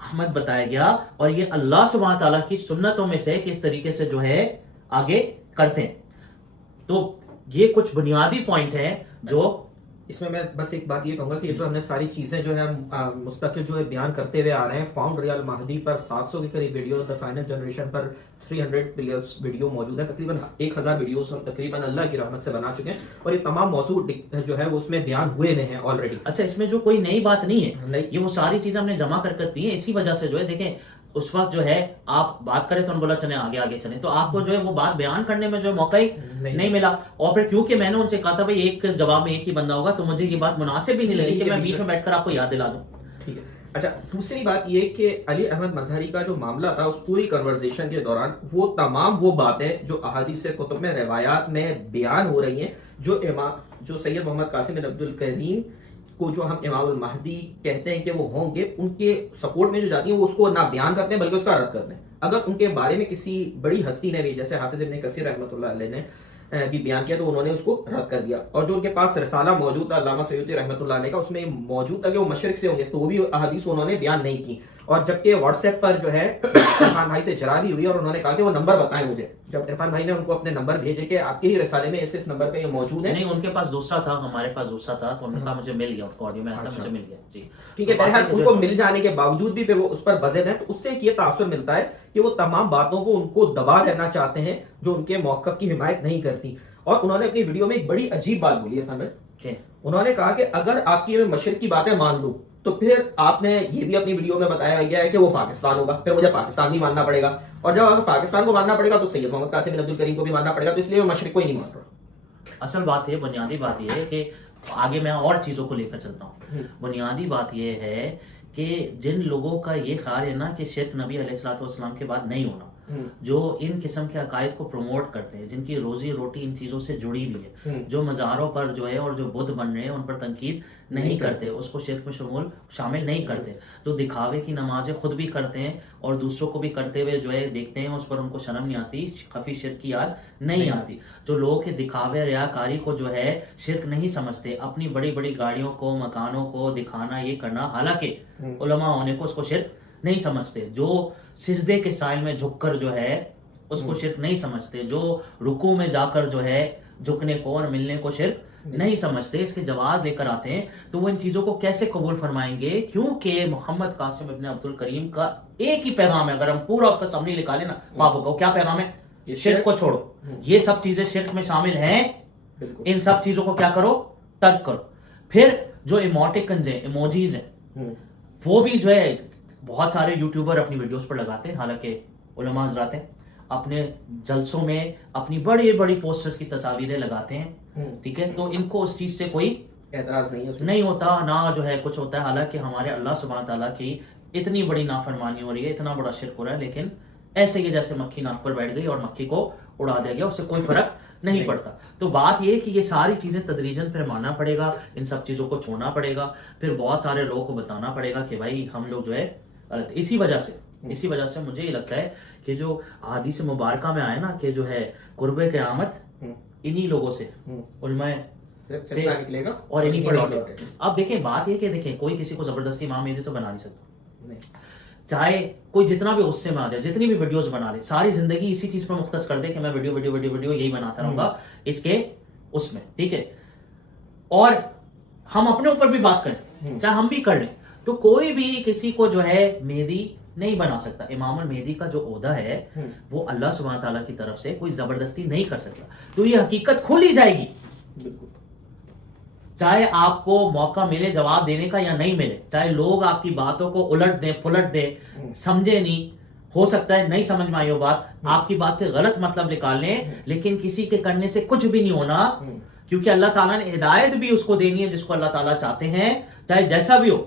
احمد بتایا گیا, اور یہ اللہ سبحانہ تعالیٰ کی سنتوں میں سے کس طریقے سے جو ہے آگے کرتے ہیں. تو یہ کچھ بنیادی پوائنٹ ہیں جو اس میں بس ایک بات یہ کہوں گا کہ جو ہم نے ساری چیزیں جو ہے مستقل جو ہے بیان کرتے ہوئے آ رہے ہیں. فاؤنڈ ریال مہدی پر 700 کے قریب video, the final generation per 300 plus video موجود ہے, تقریباً 1000 ویڈیوز ہم تقریباً اللہ کی رحمت سے بنا چکے ہیں, اور یہ تمام موضوع جو ہے وہ اس میں بیان ہوئے ہیں آلریڈی. اچھا, اس میں جو کوئی نئی بات نہیں ہے, یہ وہ ساری چیزیں ہم نے جمع کر دی ہیں. اسی وجہ سے جو ہے دیکھیں اس وقت جو ہے آپ بات کریں تو بولا چلیں آگے چلیں, تو آپ کو جو ہے وہ بات بیان کرنے میں جو موقع ہی نہیں ملا. اور پھر کیونکہ میں نے ان سے کہا تھا بھائی ایک جواب میں ایک ہی بندہ ہوگا, تو مجھے یہ بات مناسب بھی نہیں لگی کہ میں بیچ میں بیٹھ کر آپ کو یاد دلا دوں. ٹھیک ہے. اچھا, دوسری بات یہ کہ علی احمد مظہری کا جو معاملہ تھا اس پوری کنورزیشن کے دوران وہ تمام وہ باتیں جو احادیث کتب میں روایات میں بیان ہو رہی ہیں, جو سید محمد قاسم بن عبد الکریم کو جو ہم امام المہدی کہتے ہیں کہ وہ ہوں گے, ان کے سپورٹ میں جو جاتی ہیں وہ اس کو نہ بیان کرتے ہیں بلکہ اس کا رد کرتے ہیں. اگر ان کے بارے میں کسی بڑی ہستی نے بھی, جیسے حافظ ابن کثیر رحمۃ اللہ علیہ نے بھی بیان کیا, تو انہوں نے اس کو رد کر دیا. اور جو ان کے پاس رسالہ موجود تھا علامہ سیوطی رحمۃ اللہ علیہ کا, اس میں موجود تھا کہ وہ مشرق سے ہوں گے, تو وہ بھی احادیث انہوں نے بیان نہیں کی. اور جبکہ واٹس ایپ پر جو ہے عرفان بھائی سے جرا بھی ہوئی, اور انہوں نے کہا کہ وہ نمبر بتائیں مجھے. جب عرفان بھائی نے ان کو اپنے نمبر بھیجے کہ آپ کے ہی رسالے میں اس نمبر پہ یہ موجود ہے, نہیں ان کے پاس دوسرا تھا, ہمارے پاس دوسرا تھا, تو انہوں نے کہا مجھے مل گیا, آڈیو میں مجھے مل گیا. جی ٹھیک ہے. بہرحال ان کو مل جانے کے باوجود بھی وہ اس پر بزد ہیں, تو اس سے ایک یہ تاثر ملتا ہے کہ وہ تمام باتوں کو ان کو دبا دینا چاہتے ہیں جو ان کے موقف کی حمایت نہیں کرتی. اور انہوں نے اپنی ویڈیو میں ایک بڑی عجیب بات بولی ہے. انہوں نے کہا کہ اگر آپ کی میں مشرق کی باتیں مان لوں تو پھر آپ نے یہ بھی اپنی ویڈیو میں بتایا گیا ہے کہ وہ پاکستان ہوگا، پھر مجھے پاکستان نہیں ماننا پڑے گا، اور جب اگر پاکستان کو ماننا پڑے گا تو سید محمد قاسم بن عبد الکریم کو بھی ماننا پڑے گا، تو اس لیے میں مشرق کو ہی نہیں مان رہا۔ اصل بات یہ، بنیادی بات یہ ہے کہ آگے میں اور چیزوں کو لے کر چلتا ہوں۔ بنیادی بات یہ ہے کہ جن لوگوں کا یہ خیال ہے نا کہ شرک نبی علیہ الصلوۃ والسلام کے بعد نہیں ہونا، جو ان قسم کے عقائد کو پروموٹ کرتے ہیں، جن کی روزی روٹی ان چیزوں سے جڑی ہوئی ہے، جو مزاروں پر جو ہے اور جو بت بن رہے ہیں ان پر تنقید نہیں کرتے، اس کو شرک میں شامل نہیں کرتے، جو دکھاوے کی نمازیں خود بھی کرتے ہیں اور دوسروں کو بھی کرتے ہوئے جو ہے دیکھتے ہیں، اس پر ان کو شرم نہیں آتی، خفی شرک کی یاد نہیں آتی، جو لوگوں کے دکھاوے ریاکاری کو جو ہے شرک نہیں سمجھتے، اپنی بڑی بڑی گاڑیوں کو، مکانوں کو دکھانا، یہ کرنا، حالانکہ علماء ہونے کو اس کو شرک نہیں سمجھتے، جو سجدے کے سائل میں جھک کر جو ہے اس کو شرک نہیں سمجھتے، جو رکوع میں جا کر جو ہے جھکنے کو اور ملنے کو شرک نہیں سمجھتے، اس کے جواز لے کر آتے ہیں، تو وہ ان چیزوں کو کیسے قبول فرمائیں گے؟ کیونکہ محمد قاسم ابن عبد الکریم کا ایک ہی پیغام ہے، اگر ہم پورا اس کا سمری نکالیں نا خوابوں کا، کیا پیغام ہے؟ شرک کو چھوڑو، یہ سب چیزیں شرک میں شامل ہیں، ان سب چیزوں کو کیا کرو؟ ترک کرو۔ پھر جو ایموٹیکنز ہیں، ایموجیز ہیں، وہ بھی جو ہے بہت سارے یوٹیوبر اپنی ویڈیوز پر لگاتے ہیں، حالانکہ علماء حضرات ہیں اپنے جلسوں میں اپنی بڑی بڑی پوسٹرز کی تصاویریں لگاتے ہیں، ٹھیک ہے، تو ان کو اس چیز سے کوئی اعتراض نہیں ہوتا، نہ جو ہے کچھ ہوتا ہے، حالانکہ ہمارے اللہ سبحانہ تعالیٰ کی اتنی بڑی نافرمانی ہو رہی ہے، اتنا بڑا شرک ہو رہا ہے، لیکن ایسے ہی جیسے مکھی ناک پر بیٹھ گئی اور مکھی کو اڑا دیا گیا، اس سے کوئی فرق نہیں پڑتا۔ تو بات یہ کہ یہ ساری چیزیں تدریجاً پھر ماننا پڑے گا، ان سب چیزوں کو چھوڑنا پڑے گا، پھر بہت سارے لوگوں کو بتانا پڑے گا کہ بھائی ہم لوگ جو ہے غلط۔ اسی وجہ سے مجھے یہ لگتا ہے کہ جو احادیث مبارکہ میں آئے نا کہ جو ہے قرب قیامت انہی لوگوں سے، علماء سے نکلے گا اور انہی پر لوٹے۔ اب دیکھیں بات یہ کہ دیکھیں کوئی کسی کو زبردستی امام مہدی تو بنا نہیں سکتا، چاہے کوئی جتنا بھی غصے میں آ جائے، جتنی بھی ویڈیوز بنا لے، ساری زندگی اسی چیز پر مختص کر دے کہ میں ویڈیو یہی بناتا رہوں گا اس کے اس میں، ٹھیک ہے، اور ہم اپنے اوپر بھی بات کریں، چاہے ہم بھی کر لیں، تو کوئی بھی کسی کو جو ہے مہدی نہیں بنا سکتا۔ امام المہدی کا جو عہدہ ہے وہ اللہ سبحانہ تعالیٰ کی طرف سے کوئی زبردستی نہیں کر سکتا، تو یہ حقیقت کھل ہی جائے گی، چاہے آپ کو موقع ملے جواب دینے کا یا نہیں ملے، چاہے لوگ آپ کی باتوں کو الٹ دیں پلٹ دیں، سمجھے نہیں، ہو سکتا ہے نہیں سمجھ میں آئی ہو بات، آپ کی بات سے غلط مطلب نکال لیں، لیکن کسی کے کرنے سے کچھ بھی نہیں ہونا، کیونکہ اللہ تعالیٰ نے ہدایت بھی اس کو دینی ہے جس کو اللہ تعالیٰ چاہتے ہیں، چاہے جیسا بھی ہو۔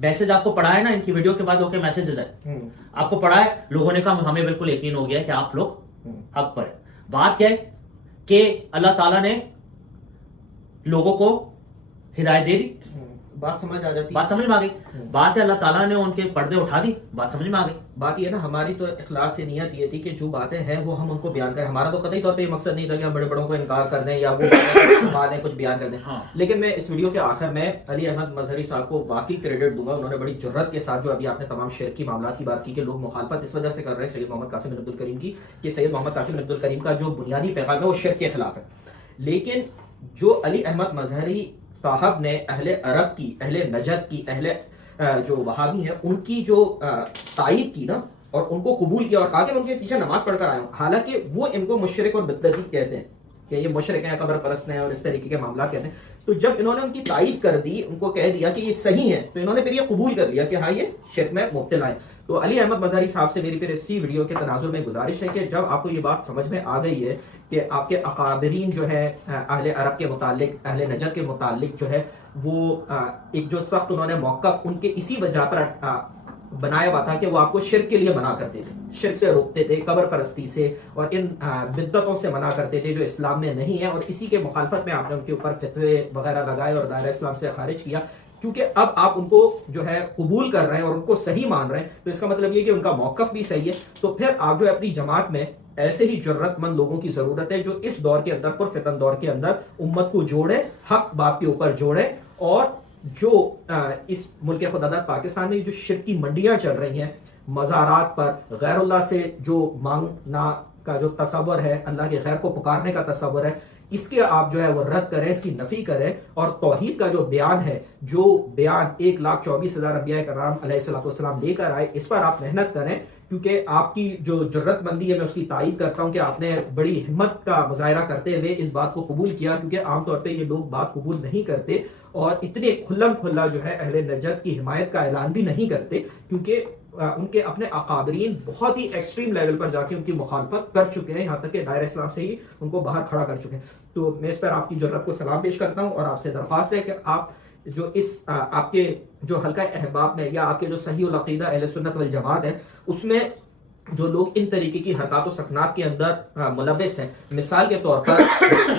میسج آپ کو پڑھا ہے نا، ان کی ویڈیو کے بعد لوگ کے میسجز ہے، آپ کو پڑھا ہے، لوگوں نے کہا ہمیں بالکل یقین ہو گیا کہ آپ لوگ حق پر۔ بات کیا ہے کہ اللہ تعالیٰ نے لوگوں کو ہدایت دے دی، بات سمجھ آ جاتی، بات سمجھ میں آ گئی، بات ہے اللہ تعالیٰ نے ان کے پردے اٹھا دی، بات سمجھ میں آ گئی۔ بات یہ ہے نا، ہماری تو اخلاص سے نیت یہ تھی کہ جو باتیں ہیں وہ ہم ان کو بیان کریں، ہمارا تو قطعی طور پہ یہ مقصد نہیں تھا کہ ہم بڑے بڑوں کو انکار کر دیں یا وہ باتیں کچھ بیان کر دیں، لیکن میں اس ویڈیو کے آخر میں علی احمد مظہری صاحب کو واقعی کریڈٹ دوں گا، انہوں نے بڑی جرات کے ساتھ جو ابھی آپ نے تمام شرک کی معاملات کی بات کی کہ لوگ مخالفت اس وجہ سے کر رہے ہیں سید محمد قاسم بن عبد الکریم کی کہ سید محمد قاسم بن عبد الکریم کا جو بنیادی پیغام ہے وہ شرک کے خلاف ہے، لیکن جو علی احمد مظہری صاحب نے اہل عرب کی، اہل نجد کی، اہل جو وہابی ہیں ان کی جو تائید کی نا اور ان کو قبول کیا اور کہا کہ میں ان کے پیچھے نماز پڑھ کر آیا ہوں، حالانکہ وہ ان کو مشرک اور بدعتی کہتے ہیں کہ یہ مشرک ہیں، قبر پرست ہیں اور اس طریقے کے معاملات کہتے ہیں، تو جب انہوں نے ان کی تائید کر دی، ان کو کہہ دیا کہ یہ صحیح ہے، تو انہوں نے پھر یہ قبول کر لیا کہ ہاں یہ شرک میں مبتلا ہے۔ تو علی احمد مظہری صاحب سے میری پھر اسی ویڈیو کے تناظر میں گزارش ہے کہ جب آپ کو یہ بات سمجھ میں آ گئی ہے کہ آپ کے اکابرین جو ہے اہل عرب کے متعلق، اہل نجد کے متعلق جو ہے وہ ایک جو سخت انہوں نے موقف ان کے اسی وجہ پر بنایا ہوا تھا کہ وہ آپ کو شرک کے لیے منع کرتے تھے، شرک سے روکتے تھے، قبر پرستی سے اور ان بدعتوں سے منع کرتے تھے جو اسلام میں نہیں ہے، اور اسی کے مخالفت میں آپ نے ان کے اوپر فتوے وغیرہ لگائے اور دائرہ اسلام سے خارج کیا، کیونکہ اب آپ ان کو جو ہے قبول کر رہے ہیں اور ان کو صحیح مان رہے ہیں، تو اس کا مطلب یہ کہ ان کا موقف بھی صحیح ہے، تو پھر آپ جو ہے اپنی جماعت میں ایسے ہی جرت مند لوگوں کی ضرورت ہے جو اس دور کے اندر، پرفتن دور کے اندر امت کو جوڑے، حق بات کے اوپر جوڑے، اور جو اس ملک خدا داد پاکستان میں جو شرک کی منڈیاں چل رہی ہیں، مزارات پر غیر اللہ سے جو مانگنا کا جو تصور ہے، اللہ کے غیر کو پکارنے کا تصور ہے، اس کے آپ جو ہے وہ رد کریں، اس کی نفی کریں، اور توحید کا جو بیان ہے، جو بیان 1,24,000 انبیاء کرام علیہ الصلوۃ والسلام لے کر آئے، اس پر آپ محنت کریں، کیونکہ آپ کی جو جرت مندی ہے میں اس کی تائید کرتا ہوں کہ آپ نے بڑی ہمت کا مظاہرہ کرتے ہوئے اس بات کو قبول کیا، کیونکہ عام طور پہ یہ لوگ بات قبول نہیں کرتے اور اتنے کھلم کھلا جو ہے اہل نجات کی حمایت کا اعلان بھی نہیں کرتے، کیونکہ ان کے اپنے اکابرین بہت ہی ایکسٹریم لیول پر جا کے ان کی مخالفت کر چکے ہیں، یہاں تک کہ دائرہ اسلام سے ہی ان کو باہر کھڑا کر چکے ہیں۔ تو میں اس پر آپ کی جرت کو سلام پیش کرتا ہوں، اور آپ سے درخواست ہے کہ آپ جو اس آپ کے جو حلقہ احباب میں یا آپ کے جو صحیح العقیدہ اہل سنت والجماعت ہے، اس میں جو لوگ ان طریقے کی حرکات و سکنات کے اندر ملوث ہیں، مثال کے طور پر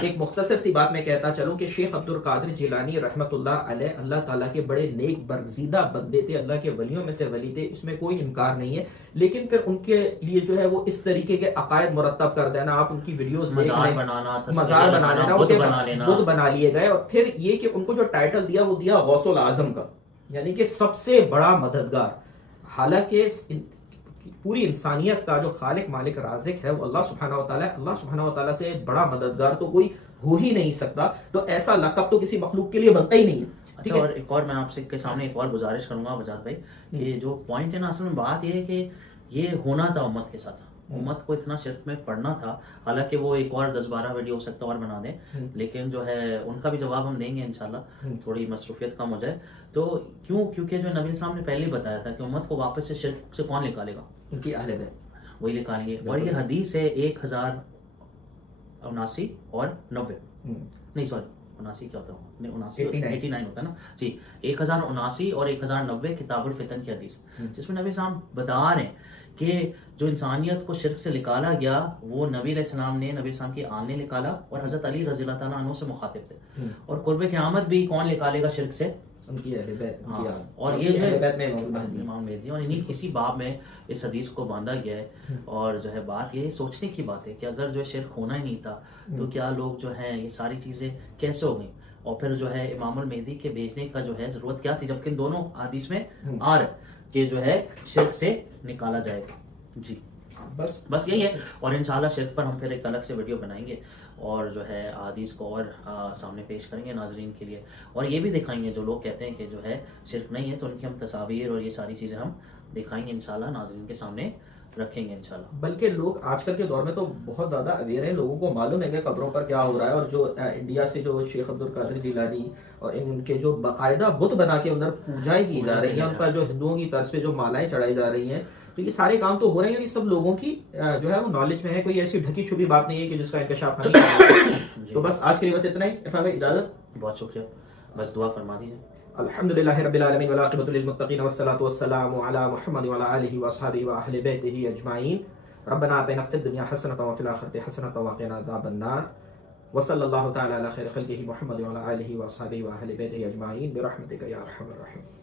ایک مختصر سی بات میں کہتا چلوں کہ شیخ عبد القادر جیلانی رحمۃ اللہ علیہ اللہ تعالیٰ کے بڑے نیک برگزیدہ بندے تھے، اللہ کے ولیوں میں سے ولی تھے، اس میں کوئی انکار نہیں ہے، لیکن پھر ان کے لیے جو ہے وہ اس طریقے کے عقائد مرتب کر دینا، آپ ان کی ویڈیوز دیکھ لیں، مزار بنا لینا، بدھ بنا لیے گئے، اور پھر یہ کہ ان کو جو ٹائٹل دیا وہ دیا غوث العظم کا، یعنی کہ سب سے بڑا مددگار، حالانکہ پوری انسانیت کا جو خالق مالک رازق ہے وہ اللہ سبحانہ و تعالیٰ، اللہ سبحانہ و تعالیٰ سے بڑا مددگار تو کوئی ہو ہی نہیں سکتا، تو ایسا لقب تو کسی مخلوق کے لیے بنتا ہی نہیں ہے۔ اچھا، اور ایک اور میں آپ سے کے سامنے ایک اور گزارش کروں گا بجاد بھائی، کہ جو پوائنٹ ہے نا، اصل میں بات یہ ہے کہ یہ ہونا تھا امت کے ساتھ، امت کو اتنا شرک میں پڑھنا تھا، حالانکہ وہ ایک اور 10-12 ویڈیو ہو سکتا ہے اور بنا دیں، لیکن جو ہے ان کا بھی جواب ہم دیں گے انشاءاللہ، تھوڑی مصروفیت کم ہو جائے تو۔ کیونکہ جو نبی صاحب نے پہلے ہی بتایا تھا کہ امت کو واپس سے شرک سے کون نکالے گا؟ ان کی اہل بیت، وہی نکالیں گے، اور یہ حدیث ہے 1079 اور 90، نہیں سوری 79 کیا ہوتا ہے، 89 ہوتا ہے نا جی، 1079 اور 1090 کتاب الفتن کی حدیث، جس میں نبی صاحب بتا رہے ہیں کہ جو انسانیت کو شرک سے نکالا گیا وہ نبی علیہ السلام نے، نبی السلام کی آل نے نکالا، اور حضرت علی رضی اللہ تعالیٰ عنہ سے مخاطب تھے، اور قرب قیامت بھی کون نکالے گا شرک سے؟ ان کی اہل بیت، اور یہ جو ہے امام مہدی، اور انہیں اسی باب میں اس حدیث کو باندھا گیا ہے، اور جو ہے بات یہ سوچنے کی بات ہے کہ اگر جو شرک ہونا ہی نہیں تھا تو کیا لوگ جو ہیں یہ ساری چیزیں کیسے ہو گئیں، اور پھر جو ہے امام المہدی کے بھیجنے کا جو ہے ضرورت کیا تھی، جبکہ ان دونوں حدیث میں آ رہا ہے کہ جو ہے شرک سے نکالا جائے گا۔ جی بس یہی ہے، اور انشاءاللہ شرک پر ہم پھر ایک الگ سے ویڈیو بنائیں گے، اور جو ہے حدیث کو اور سامنے پیش کریں گے ناظرین کے لیے، اور یہ بھی دکھائیں گے جو لوگ کہتے ہیں کہ جو ہے شرک نہیں ہے تو ان کی ہم تصاویر اور یہ ساری چیزیں ہم دکھائیں گے انشاءاللہ، ناظرین کے سامنے رکھیں گے انشاءاللہ۔ بلکہ لوگ آج کل کے دور میں تو بہت زیادہ اویئر ہیں، لوگوں کو معلوم ہے کہ قبروں پر کیا ہو رہا ہے، اور جو انڈیا سے جو شیخ عبد القادر جیلانی اور ان کے جو باقاعدہ بت بنا کے اندر پوجائیں کی جا رہی ہیں، ان پر جو ہندوؤں کی طرف سے جو مالائیں چڑھائی جا رہی ہیں، تو یہ سارے کام تو ہو رہے ہیں، یہ سب لوگوں کی جو ہے وہ نالج میں ہے، کوئی ایسی ڈھکی چھپی بات نہیں ہے کہ جس کا انکشاف نہیں۔ تو بس آج کے لیے بس اتنا ہی، اجازت، بہت شکریہ، بس دعا فرما دیجیے۔ الحمدللہ رب العالمین والعاقبۃ للمتقین والصلاۃ والسلام علی محمد وعلی آلہ واصحابہ واہل بیتہ اجمعین، ربنا آتنا فی الدنیا حسنۃ وفی الآخرۃ حسنۃ وقنا عذاب النار، وصلی اللہ تعالی علی خیر خلقہ محمد وعلی آلہ واصحابہ واہل بیتہ اجمعین برحمتک یا ارحم الراحمین۔